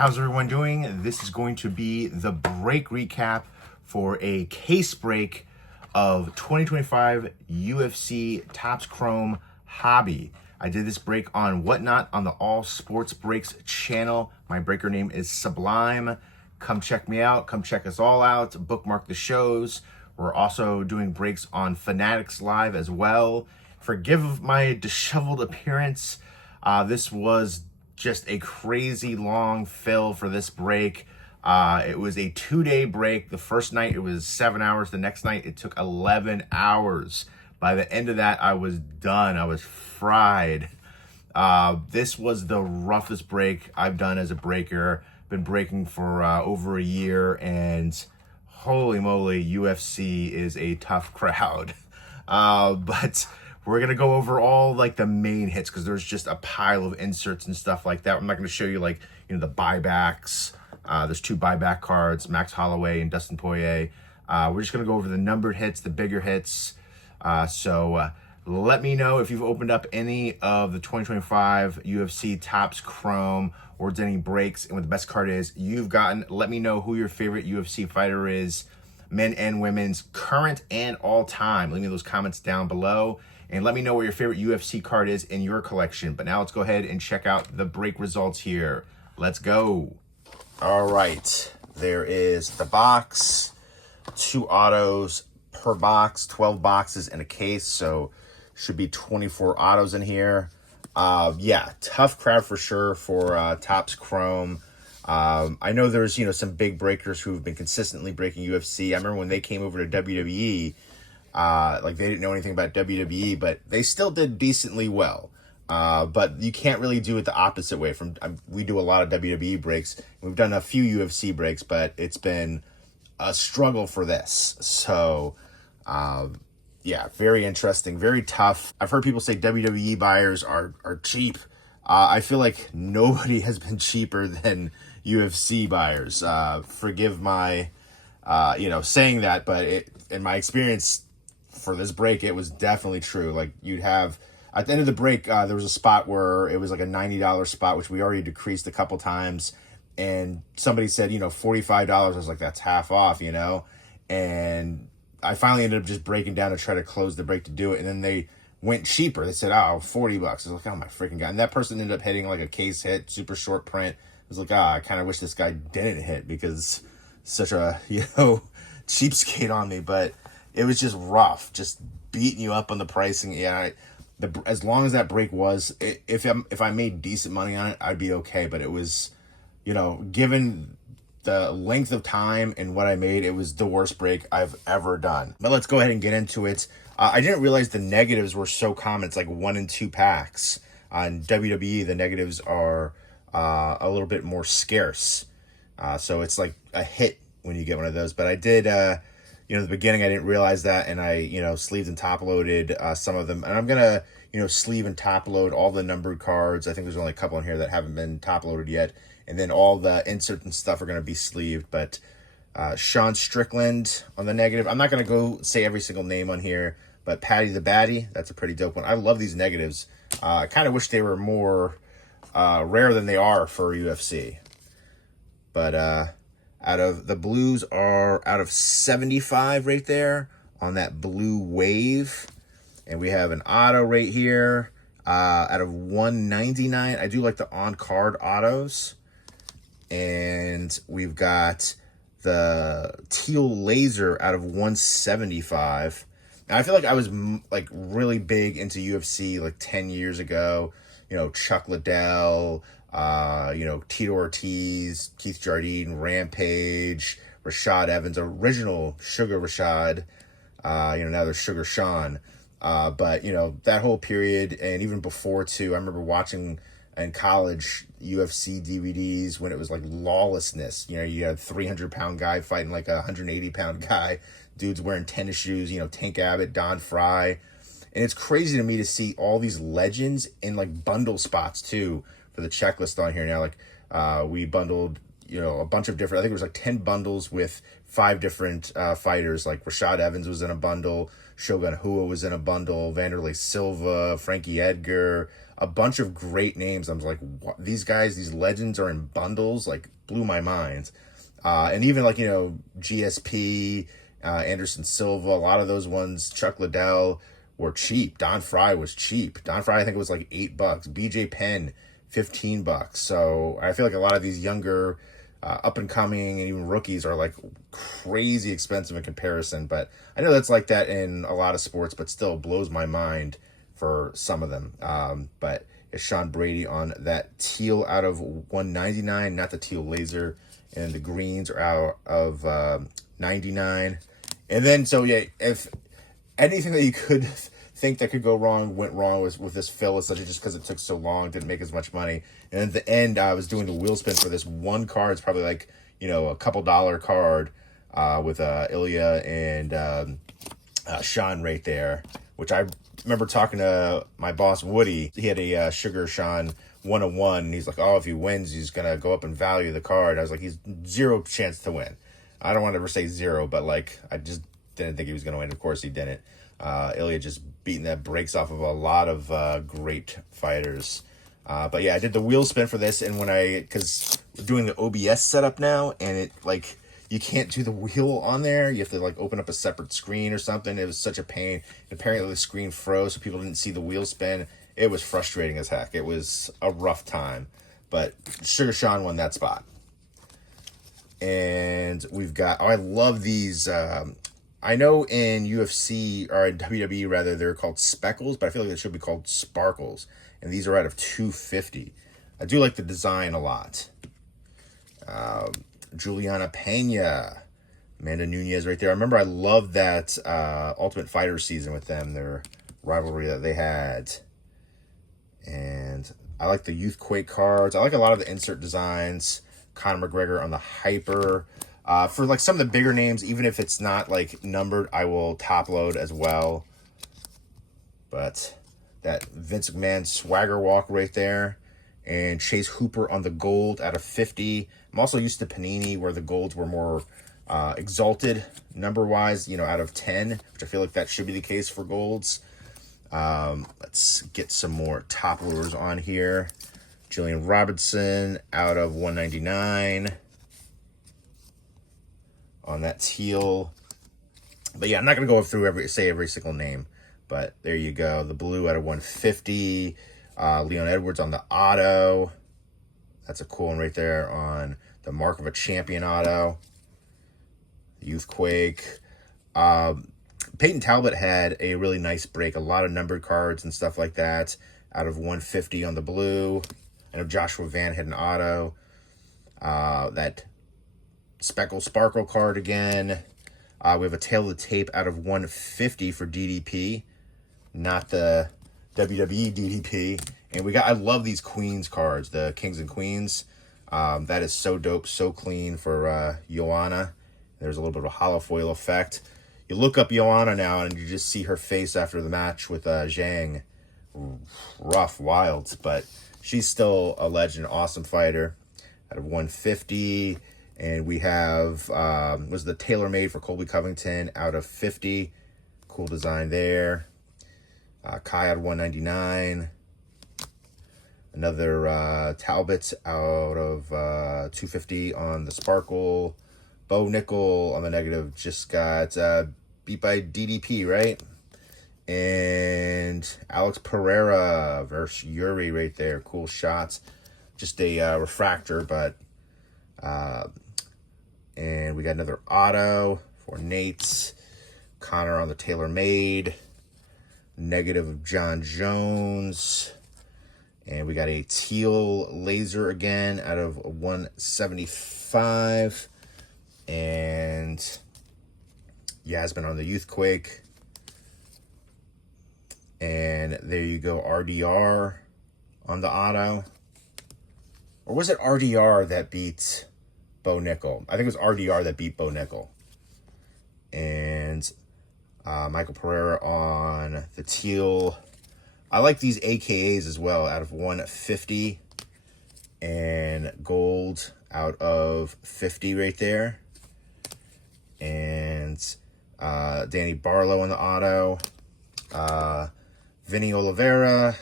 How's everyone doing? This is going to be the break recap for a case break of 2025 UFC Topps Chrome Hobby. I did this break on Whatnot on the All Sports Breaks channel. My breaker name is Sublime. Come check me out. Come check us all out. Bookmark the shows. We're also doing breaks on Fanatics Live as well. Forgive my disheveled appearance. This was just a crazy long fill for this break. It was a 2-day break. The first night it was 7 hours. The next night it took 11 hours. By the end of that, I was done. I was fried. This was the roughest break I've done as a breaker. Been breaking for over a year, and holy moly, UFC is a tough crowd. But we're going to go over all like the main hits because there's just a pile of inserts and stuff like that. I'm not going to show you like, the buybacks. There's 2 buyback cards, Max Holloway and Dustin Poirier. We're just going to go over the numbered hits, the bigger hits. So let me know if you've opened up any of the 2025 UFC Topps Chrome or any breaks and what the best card is you've gotten. Let me know who your favorite UFC fighter is, men and women's, current and all time. Leave me those comments down below. And let me know what your favorite UFC card is in your collection. But now let's go ahead and check out the break results here. Let's go. All right. There is the box. 2 autos per box. 12 boxes in a case. So should be 24 autos in here. Yeah, tough crowd for sure for Topps Chrome. I know there's, some big breakers who've been consistently breaking UFC. I remember when they came over to WWE, like they didn't know anything about WWE, but they still did decently well. But you can't really do it the opposite way. We do a lot of WWE breaks. We've done a few UFC breaks, but it's been a struggle for this. So, yeah, very interesting, very tough. I've heard people say WWE buyers are cheap. I feel like nobody has been cheaper than UFC buyers. Forgive my, saying that, but in my experience for this break, it was definitely true. Like you'd have, at the end of the break, there was a spot where it was like a $90 spot, which we already decreased a couple times. And somebody said, $45. I was like, that's half off, And I finally ended up just breaking down to try to close the break to do it. And then they went cheaper. They said, $40. I was like, oh my freaking God. And that person ended up hitting like a case hit, super short print. I was like, I kind of wish this guy didn't hit because such a, cheapskate on me. But it was just rough, just beating you up on the pricing. Yeah, as long as that break was, if I made decent money on it, I'd be okay. But it was, given the length of time and what I made, it was the worst break I've ever done. But let's go ahead and get into it. I didn't realize the negatives were so common. It's like 1 and 2 packs. On WWE, the negatives are a little bit more scarce. So it's like a hit when you get one of those. But I did, in the beginning, I didn't realize that. And I, sleeved and top loaded some of them. And I'm going to, sleeve and top load all the numbered cards. I think there's only a couple in here that haven't been top loaded yet. And then all the inserts and stuff are going to be sleeved. But Sean Strickland on the negative. I'm not going to go say every single name on here. But Patty the Batty, that's a pretty dope one. I love these negatives. I kind of wish they were more rare than they are for UFC. But out of the blues are out of 75 right there on that blue wave. And we have an auto right here out of 199. I do like the on-card autos. And we've got the teal laser out of 175. And I feel like I was like really big into UFC like 10 years ago. Chuck Liddell, Tito Ortiz, Keith Jardine, Rampage, Rashad Evans, original Sugar Rashad. Now there's Sugar Sean. But, that whole period and even before too, I remember watching in college UFC DVDs when it was like lawlessness. You had a 300-pound guy fighting like a 180-pound guy. Dudes wearing tennis shoes, Tank Abbott, Don Fry. And it's crazy to me to see all these legends in like bundle spots too for the checklist on here now. Like we bundled, a bunch of different, I think it was like 10 bundles with 5 different fighters. Like Rashad Evans was in a bundle, Shogun Hua was in a bundle, Vanderlei Silva, Frankie Edgar, a bunch of great names. I was like, what? These guys, these legends are in bundles, like blew my mind. And even like, you know, GSP, Anderson Silva, a lot of those ones, Chuck Liddell were cheap. Don Fry was cheap. Don Fry, I think it was like $8. BJ Penn, $15. So I feel like a lot of these younger, up and coming and even rookies are like crazy expensive in comparison. But I know that's like that in a lot of sports, but still blows my mind for some of them. But it's Sean Brady on that teal out of 199, not the teal laser. And the greens are out of 99. And then, so yeah, if anything that you could think that could go wrong went wrong with this fill, it's such just because it took so long, didn't make as much money. And at the end, I was doing the wheel spin for this one card. It's probably like, you know, a couple dollar card with Ilya and Sean right there, which I remember talking to my boss, Woody. He had a Sugar Sean 101, and he's like, oh, if he wins, he's going to go up in value the card. I was like, he's 0 chance to win. I don't want to ever say 0, but like, I just didn't think he was going to win. Of course, he didn't. Ilya just beating that breaks off of a lot of great fighters. But yeah, I did the wheel spin for this, and because we're doing the OBS setup now, and it like, you can't do the wheel on there. You have to like open up a separate screen or something. It was such a pain. Apparently the screen froze, so people didn't see the wheel spin. It was frustrating as heck. It was a rough time, but Sugar Sean won that spot. And we've got, oh, I love these. I know in UFC, or in WWE rather, they're called speckles, but I feel like they should be called sparkles. And these are out of 250. I do like the design a lot. Juliana Pena, Amanda Nunez right there. I remember I loved that Ultimate Fighter season with them, their rivalry that they had. And I like the Youth Quake cards. I like a lot of the insert designs. Conor McGregor on the Hyper. For like some of the bigger names, even if it's not like numbered, I will top load as well. But that Vince McMahon swagger walk right there. And Chase Hooper on the gold out of 50. I'm also used to Panini where the golds were more exalted number-wise, you know, out of 10, which I feel like that should be the case for golds. Let's get some more top loaders on here. Jillian Robinson out of 199 on that teal. But yeah, I'm not going to go through every single name. But there you go. The blue out of 150. Leon Edwards on the auto. That's a cool one right there on the Mark of a Champion auto. Youthquake. Peyton Talbot had a really nice break. A lot of numbered cards and stuff like that. Out of 150 on the blue. I know Joshua Van had an auto. That Speckle Sparkle card again. We have a Tail of the Tape out of 150 for DDP. Not the WWE DDP. And we got, I love these Queens cards, the Kings and Queens. That is so dope, so clean for Joanna. There's a little bit of a hollow foil effect. You look up Joanna now and you just see her face after the match with Zhang. Rough, wild, but she's still a legend, awesome fighter. Out of 150. And we have, was the tailor-made for Colby Covington out of 50. Cool design there. Kai out of 199. Another Talbot out of 250 on the Sparkle. Bo Nickel on the negative just got beat by DDP, right? And Alex Pereira versus Yuri right there. Cool shots. Just a refractor, but... and we got another auto for Nate. Connor on the tailor-made. Negative of John Jones. And we got a teal laser again out of 175. And Yasmin on the Youthquake. And there you go, RDR on the auto. Or was it RDR that beat Bo Nickel? I think it was RDR that beat Bo Nickel. And Michael Pereira on the teal. I like these AKAs as well, out of 150. And gold out of 50 right there. And Danny Barlow on the auto. Vinny Oliveira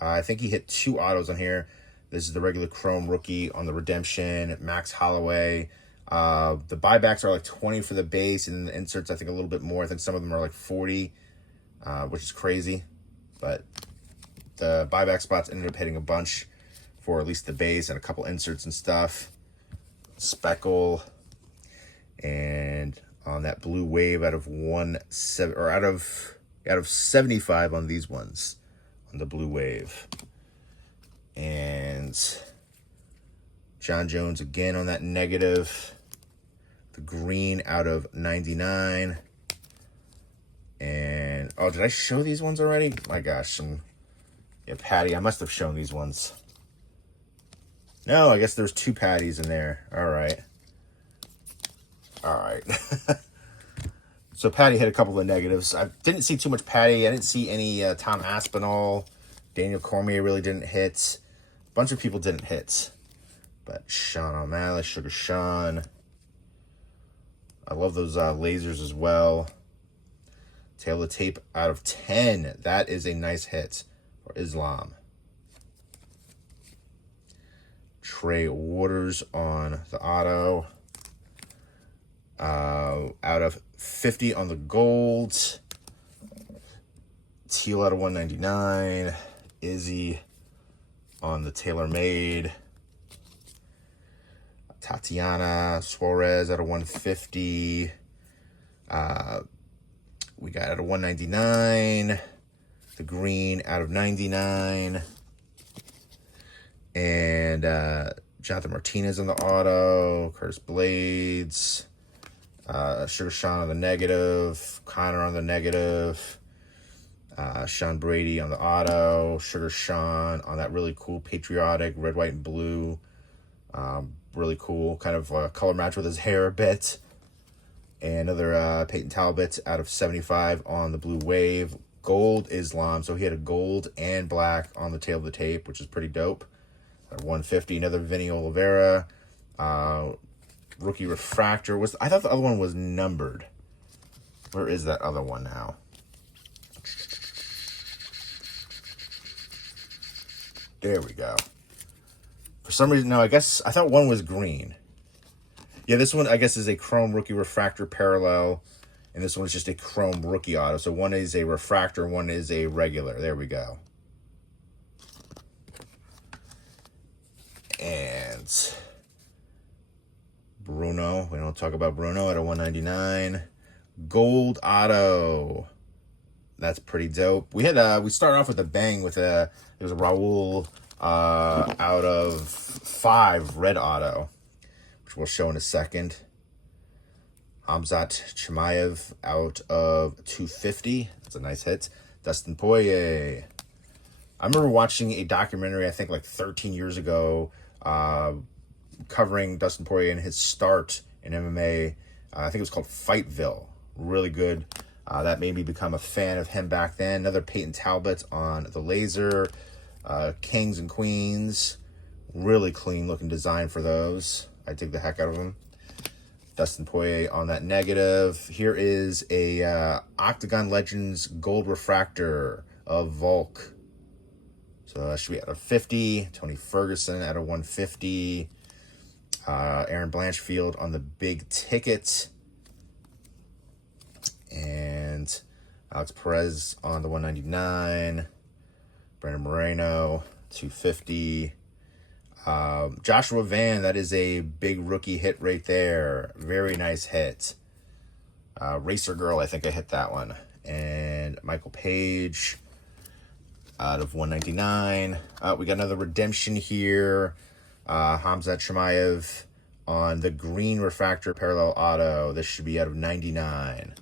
I think he hit 2 autos on here. This is the regular Chrome rookie on the redemption. Max Holloway. The buybacks are like 20 for the base, and the inserts I think a little bit more. I think some of them are like 40, which is crazy. But the buyback spots ended up hitting a bunch for at least the base and a couple inserts and stuff. Speckle, and on that blue wave out of 75 on these ones on the blue wave. And John Jones again on that negative. The green out of 99. And oh, did I show these ones already? My gosh, yeah, Patty, I must have shown these ones. No, I guess there's 2 Patties in there. All right. So Patty hit a couple of negatives. I didn't see too much Patty. I didn't see any Tom Aspinall. Daniel Cormier really didn't hit. A bunch of people didn't hit. But Sean O'Malley, Sugar Sean. I love those lasers as well. Tail of the tape out of 10. That is a nice hit for Islam. Trey Waters on the auto. Out of 50 on the gold. Teal out of 199. Izzy on the TaylorMade. Tatiana Suarez out of 150. We got out of 199. The green out of 99. And Jonathan Martinez on the auto. Curtis Blades. Sugar Sean on the negative. Connor on the negative. Sean Brady on the auto. Sugar Sean on that really cool patriotic red, white, and blue. Really cool. Kind of color match with his hair a bit. And another Peyton Talbot out of 75 on the blue wave. Gold Islam. So he had a gold and black on the tail of the tape, which is pretty dope. At 150, another Vinny Oliveira. Rookie refractor. I thought the other one was numbered. Where is that other one now? There we go. For some reason, no, I guess I thought one was green. Yeah, this one, I guess, is a Chrome Rookie Refractor Parallel, and this one is just a Chrome Rookie Auto. So one is a refractor, one is a regular. There we go. And Bruno, we don't talk about Bruno, at a 199. Gold Auto. That's pretty dope. We started off with a bang with it was a Raul out of 5 red auto, which we'll show in a second. Hamzat Chimaev out of 250. That's a nice hit. Dustin Poirier. I remember watching a documentary, I think like 13 years ago, covering Dustin Poirier and his start in MMA. I think it was called Fightville. Really good. That made me become a fan of him back then. Another Peyton Talbot on the laser. Kings and Queens. Really clean looking design for those. I dig the heck out of them. Dustin Poirier on that negative. Here is a Octagon Legends Gold Refractor of Volk. So that should be out of 50. Tony Ferguson out of 150. Aaron Blanchfield on the big ticket. And Alex Perez on the 199. Brandon Moreno, 250. Joshua Van, that is a big rookie hit right there. Very nice hit. Racer Girl, I think I hit that one. And Michael Page out of 199. We got another redemption here. Hamzat Chimaev on the green refractor parallel auto. This should be out of 99.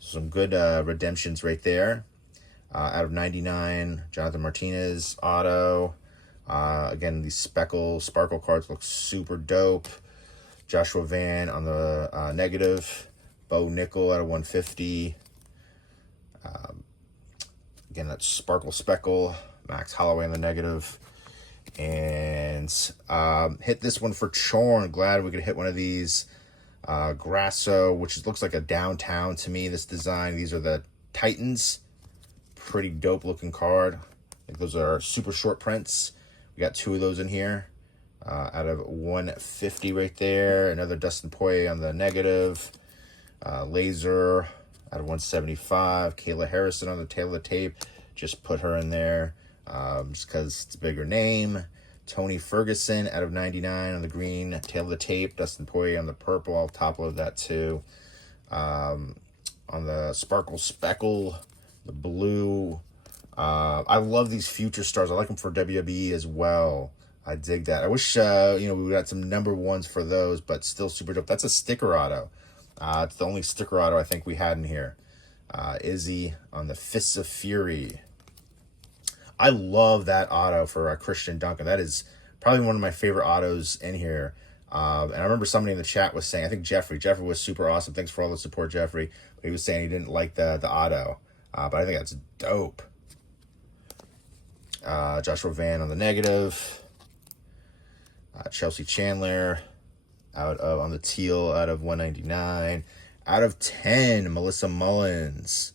Some good redemptions right there. Out of 99, Jonathan Martinez auto. Again, these sparkle cards look super dope. Joshua Van on the negative. Bo Nickel out of 150. Again, that sparkle speckle. Max Holloway on the negative. And hit this one for Chorn. Glad we could hit one of these. Grasso, which looks like a downtown to me, this design. These are the Titans. Pretty dope looking card. I think those are super short prints. We got 2 of those in here. Out of 150 right there. Another Dustin Poirier on the negative. Laser out of 175. Kayla Harrison on the tail of the tape. Just put her in there just because it's a bigger name. Tony Ferguson out of 99 on the green. Tail of the tape. Dustin Poirier on the purple. I'll top load that too. On the Sparkle Speckle. The blue. I love these future stars. I like them for WWE as well. I dig that. I wish, we got some number 1s for those, but still super dope. That's a sticker auto. It's the only sticker auto I think we had in here. Izzy on the Fists of Fury. I love that auto for Christian Duncan. That is probably one of my favorite autos in here. And I remember somebody in the chat was saying, I think Jeffrey was super awesome. Thanks for all the support, Jeffrey. But he was saying he didn't like the auto. But I think that's dope. Joshua Van on the negative. Chelsea Chandler on the teal out of 199. Out of 10, Melissa Mullins.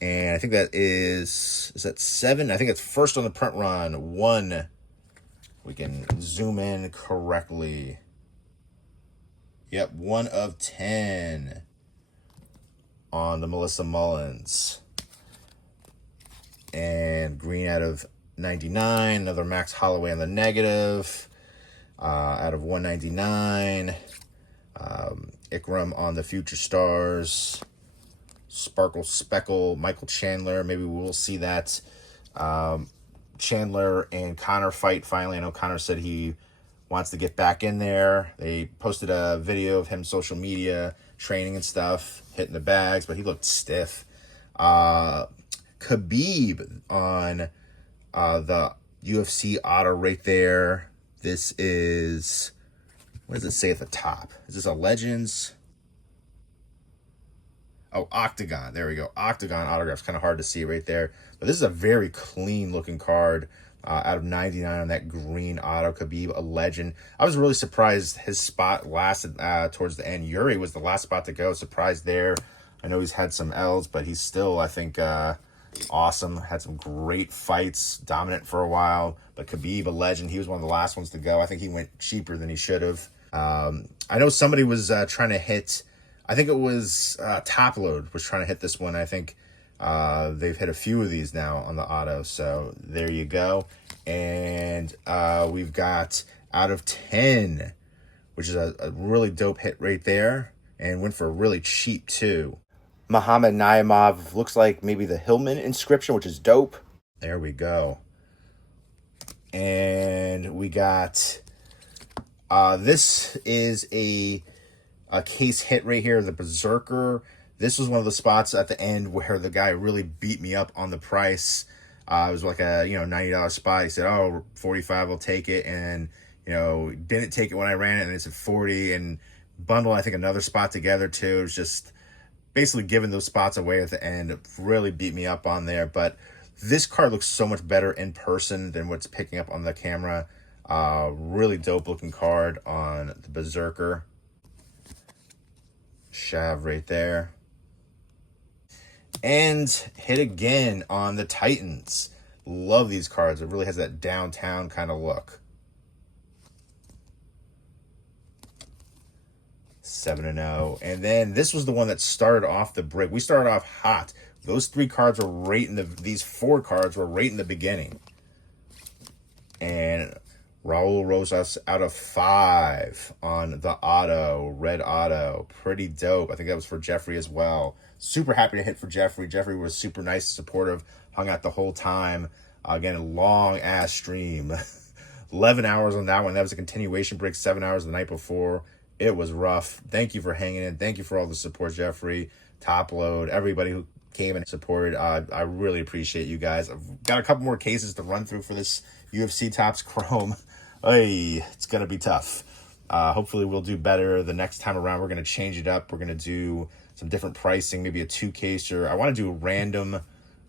And I think that is that 7? I think it's first on the print run. 1. We can zoom in correctly. Yep, 1 of 10 on the Melissa Mullins. And green out of 99. Another Max Holloway on the negative. Out of 199. Ikram on the Future Stars. Sparkle Speckle. Michael Chandler. Maybe we'll see that Chandler and Connor fight finally. I know Connor said he wants to get back in there. They posted a video of him social media training and stuff, hitting the bags, but he looked stiff. Khabib on the UFC auto right there. This is, what does it say at the top? Is this a Legends? Oh, Octagon. There we go. Octagon autograph's kind of hard to see right there. But this is a very clean looking card out of 99 on that green auto. Khabib, a legend. I was really surprised his spot lasted towards the end. Yuri was the last spot to go. Surprised there. I know he's had some L's, but he's still, I think, awesome. Had some great fights. Dominant for a while. But Khabib, a legend. He was one of the last ones to go. I think he went cheaper than he should have. I know somebody was trying to hit... I think it was Top Load was trying to hit this one. I think they've hit a few of these now on the auto. So there you go. And we've got out of 10, which is a really dope hit right there. And went for really cheap too. Muhammad Naimov looks like maybe the Hillman inscription, which is dope. There we go. And we got, this is a case hit right here, the Berserker. This was one of the spots at the end where the guy really beat me up on the price. It was like a $90 spot. He said, "Oh, 45, I'll take it," and didn't take it when I ran it, and it's at 40. And bundle, I think, another spot together too. It was just basically giving those spots away at the end. It really beat me up on there. But this card looks so much better in person than what's picking up on the camera. Really dope looking card on the Berserker. Shav right there. And hit again on the Titans. Love these cards. It really has that downtown kind of look. 7-0. And then this was the one that started off the break. We started off hot. Those 3 cards were right in these 4 cards were right in the beginning. And Raul Rosas out of 5 on the auto, red auto. Pretty dope. I think that was for Jeffrey as well. Super happy to hit for Jeffrey. Jeffrey was super nice, supportive, hung out the whole time. Again, a long-ass stream. 11 hours on that one. That was a continuation break, 7 hours the night before. It was rough. Thank you for hanging in. Thank you for all the support, Jeffrey. Top Load, everybody who came and supported. I really appreciate you guys. I've got a couple more cases to run through for this UFC Topps Chrome. Hey, it's going to be tough. Hopefully we'll do better the next time around. We're going to change it up. We're going to do some different pricing, maybe a 2-caser. I want to do random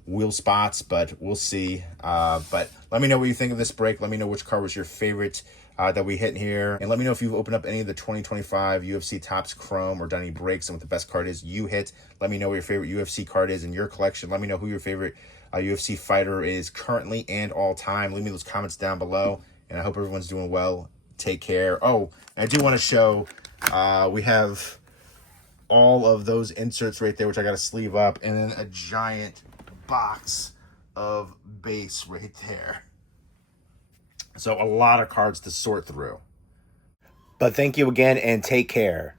wheel spots, but we'll see. But let me know what you think of this break. Let me know which card was your favorite. that we hit here. And let me know if you've opened up any of the 2025 UFC Topps Chrome or done any breaks and what the best card is you hit. Let me know what your favorite UFC card is in your collection. Let me know who your favorite UFC fighter is currently and all time. Leave me those comments down below. And I hope everyone's doing well. Take care. Oh, I do want to show, we have all of those inserts right there, which I got to sleeve up, and then a giant box of base right there. So a lot of cards to sort through. But thank you again and take care.